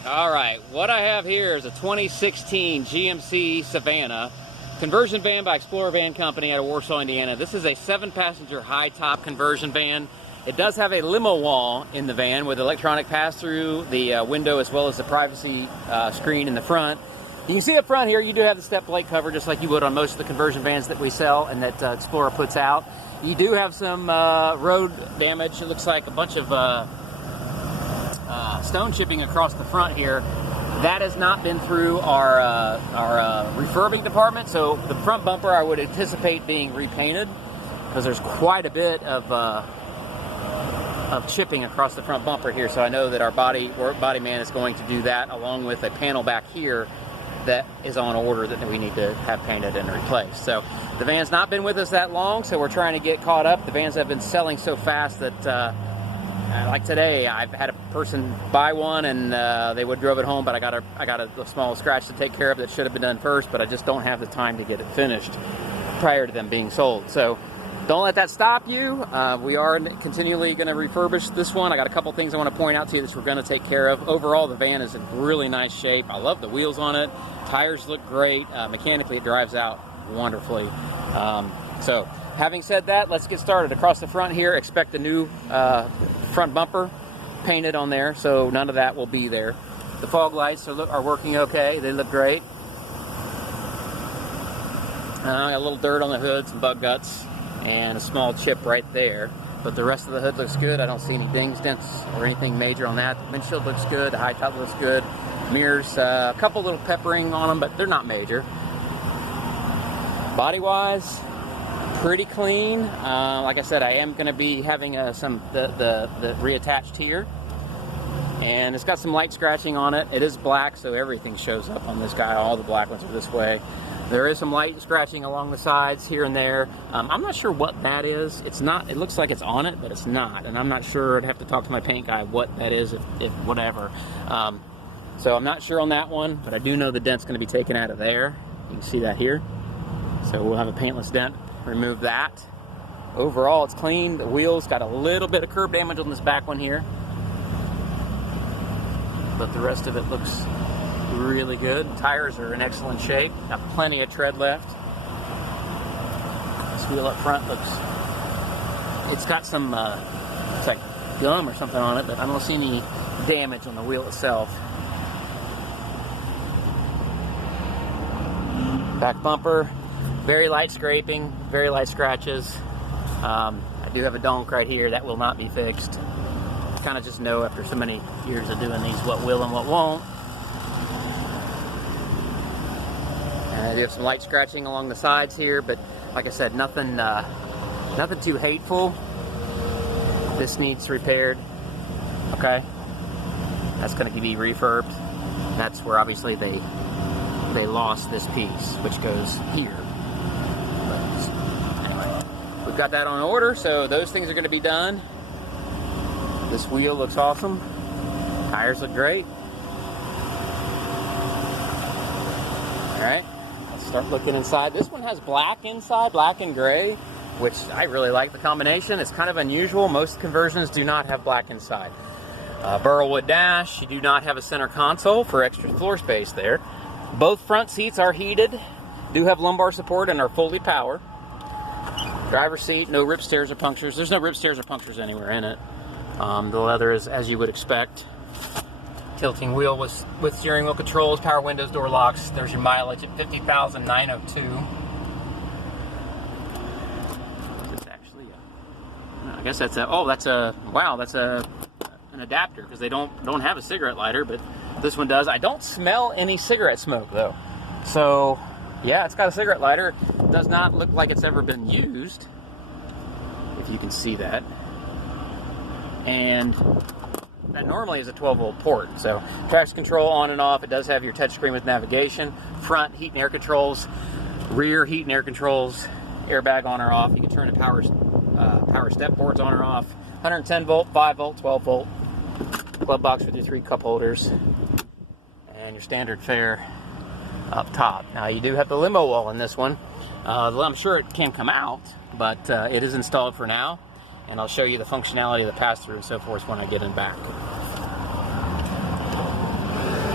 All right, what I have here is a 2016 GMC Savannah, conversion van by Explorer Van Company out of Warsaw, Indiana. This is a 7-passenger high-top conversion van. It does have a limo wall in the van with electronic pass-through, the window, as well as the privacy screen in the front. You can see up front here, you do have the step plate cover just like you would on most of the conversion vans that we sell and that Explorer puts out. You do have some road damage. It looks like a bunch of stone chipping across the front here. That has not been through our refurbing department, so the front bumper I would anticipate being repainted because there's quite a bit of chipping across the front bumper here. So I know that our body man is going to do that, along with a panel back here that is on order that we need to have painted and replaced. So the van's not been with us that long, so we're trying to get caught up. The vans have been selling so fast that like today, I've had a person buy one and they would drove it home, but I got a small scratch to take care of that should have been done first, but I just don't have the time to get it finished prior to them being sold. So don't let that stop you. We are continually going to refurbish this one. I got a couple things I want to point out to you that we're going to take care of. Overall, the van is in really nice shape. I love the wheels on it. Tires look great. Mechanically, it drives out wonderfully. So having said that, let's get started. Across the front here, expect a new front bumper painted on there, so none of that will be there. The fog lights are working okay. They look great. Got a little dirt on the hood, some bug guts, and a small chip right there. But the rest of the hood looks good. I don't see any dings, dents, or anything major on that. The windshield looks good. The high top looks good. Mirrors, a couple little peppering on them, but they're not major. Body-wise, pretty clean. Like I said, I am going to be having the reattached here, and it's got some light scratching on it. It is black, so everything shows up on this guy. All the black ones are this way. There is some light scratching along the sides here and there. I'm not sure what that is. It's not. It looks like it's on it, but it's not. And I'm not sure. I'd have to talk to my paint guy what that is, if whatever. So I'm not sure on that one, but I do know the dent's going to be taken out of there. You can see that here. So we'll have a paintless dent. Remove that. Overall, it's clean. The wheels got a little bit of curb damage on this back one here, but the rest of it looks really good. Tires are in excellent shape. Got plenty of tread left. This wheel up front it's got some it's like gum or something on it, but I don't see any damage on the wheel itself. Back bumper, very light scraping, very light scratches. I do have a donk right here that will not be fixed. Kind of just know after so many years of doing these what will and what won't. And I do have some light scratching along the sides here, but like I said, nothing too hateful. This needs repaired. Okay, that's going to be refurbed. That's where obviously they lost this piece, which goes here. We've got that on order, so those things are going to be done. This wheel looks awesome. Tires look great. All right, let's start looking inside. This one has black inside, black and gray, which I really like the combination. It's kind of unusual. Most conversions do not have black inside. Burlwood dash. You do not have a center console for extra floor space there. Both front seats are heated, do have lumbar support, and are fully powered. Driver's seat, no rip stairs or punctures. There's no rip stairs or punctures anywhere in it. The leather is as you would expect. Tilting wheel with steering wheel controls, power windows, door locks. There's your mileage at 50,902. This actually, I guess that's an adapter, because they don't have a cigarette lighter, but this one does. I don't smell any cigarette smoke though. So yeah, it's got a cigarette lighter. It does not look like it's ever been used, if you can see that. And that normally is a 12-volt port. So traction control on and off. It does have your touchscreen with navigation. Front heat and air controls. Rear heat and air controls. Airbag on or off. You can turn the power step boards on or off. 110 volt, 5 volt, 12 volt. Glove box with your 3 cup holders. And your standard fare up top. Now you do have the limo wall in this one. I'm sure it can come out, but it is installed for now, and I'll show you the functionality of the pass-through and so forth when I get in back.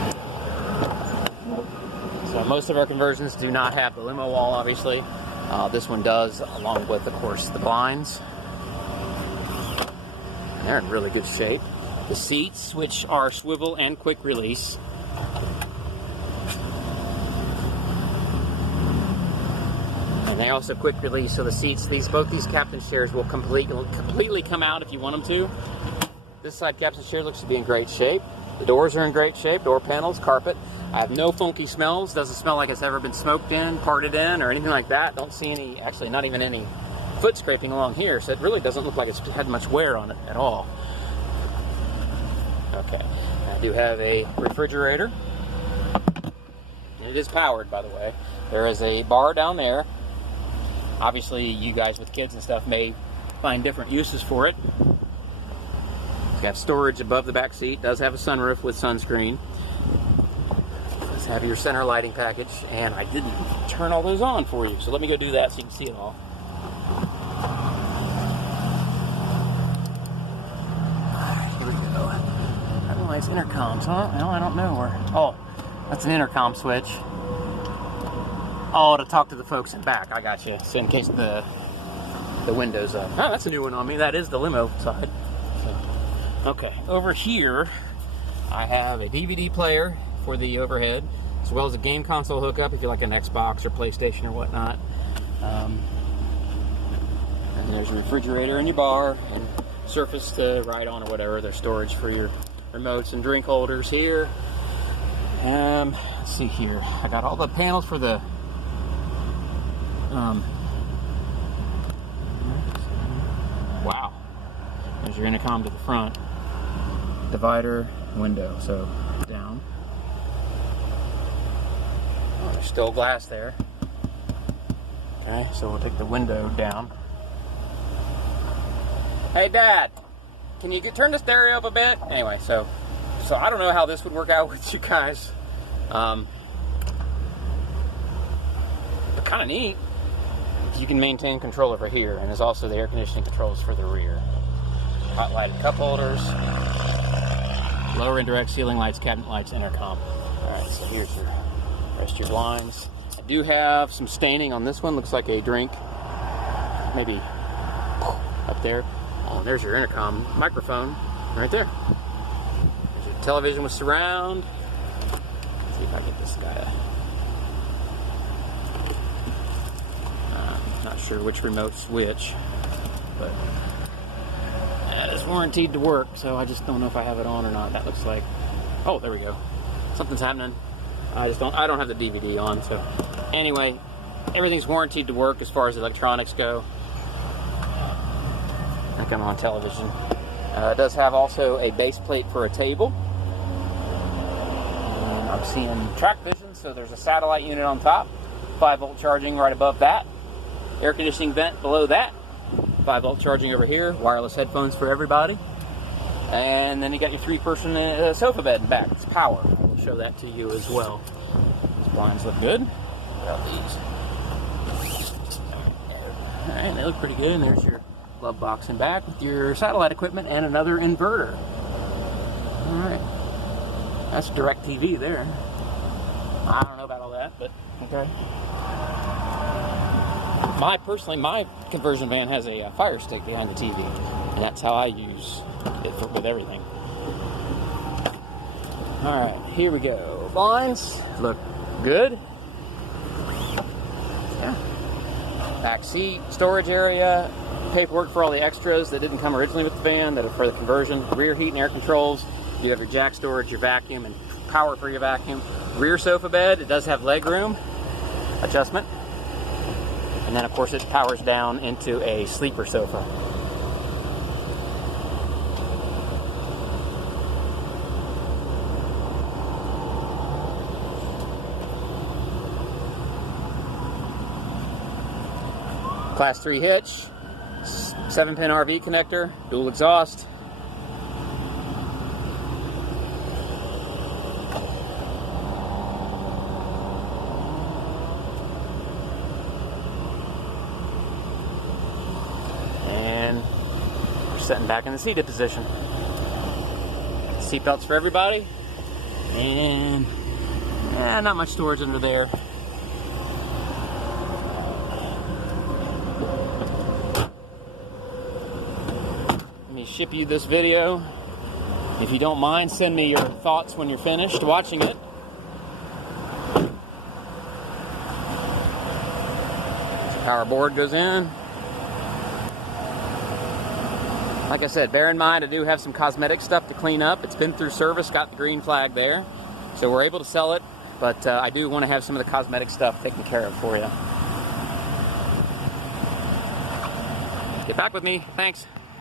most of our conversions do not have the limo wall, obviously. This one does, along with, of course, the blinds. And they're in really good shape. The seats, which are swivel and quick release. And they also quick release, so the seats, both these captain's chairs will completely come out if you want them to. This side captain's chair looks to be in great shape. The doors are in great shape, door panels, carpet. I have no funky smells. Doesn't smell like it's ever been smoked in, parted in, or anything like that. Don't see any, actually not even any foot scraping along here, so it really doesn't look like it's had much wear on it at all. Okay, I do have a refrigerator. It is powered, by the way. There is a bar down there. Obviously, you guys with kids and stuff may find different uses for it. It's got storage above the back seat. Does have a sunroof with sunscreen. Does have your center lighting package, and I didn't turn all those on for you, so let me go do that so you can see it all. Here we go. That nice intercoms, huh? Well, I don't know where. Oh, that's an intercom switch. Oh, to talk to the folks in back. I got you. So in case the window's up. Oh, that's a new one on me. That is the limo side. So, okay, over here I have a DVD player for the overhead, as well as a game console hookup if you like an Xbox or PlayStation or whatnot. And there's a refrigerator in your bar and surface to write on or whatever. There's storage for your remotes and drink holders here. Let's see here. I got all the panels for the wow. There's your intercom to the front. Divider, window, so down. Oh, there's still glass there. Okay, so we'll take the window down. Hey Dad, can you turn the stereo up a bit? Anyway, so I don't know how this would work out with you guys. But kind of neat. You can maintain control over here, and there's also the air conditioning controls for the rear. Hot lighted cup holders, lower indirect ceiling lights, cabinet lights, intercom. Alright, so here's the rest of your blinds. I do have some staining on this one. Looks like a drink, maybe up there. Oh, there's your intercom microphone right there. There's your television with surround. Let's see if I get this guy. Not sure which remote's which, but it's warranted to work, so I just don't know if I have it on or not. That looks like, oh, there we go. Something's happening. I don't have the DVD on, so anyway, everything's warranted to work as far as electronics go. I think I'm on television. It does have also a base plate for a table. And I'm seeing track vision, so there's a satellite unit on top, 5-volt charging right above that. Air conditioning vent below that, 5-volt charging over here, wireless headphones for everybody, and then you got your 3-person sofa bed in back. It's power. I'll show that to you as well. These blinds look good. What about these? All right, they look pretty good. And there's your glove box in back with your satellite equipment and another inverter. All right, that's direct TV there. I don't know about all that, but okay. My conversion van has a fire stick behind the TV, and that's how I use it with everything. Alright, here we go. Blinds look good. Yeah. Back seat, storage area, paperwork for all the extras that didn't come originally with the van, that are for the conversion. Rear heat and air controls. You have your jack storage, your vacuum, and power for your vacuum. Rear sofa bed, it does have leg room adjustment. And then, of course, it powers down into a sleeper sofa. Class 3 hitch, 7-pin RV connector, dual exhaust. Setting back in the seated position. Seatbelts for everybody. And Not much storage under there. Let me ship you this video. If you don't mind, send me your thoughts when you're finished watching it. The power board goes in. Like I said, bear in mind I do have some cosmetic stuff to clean up. It's been through service, got the green flag there. So we're able to sell it, but I do want to have some of the cosmetic stuff taken care of for you. Get back with me. Thanks.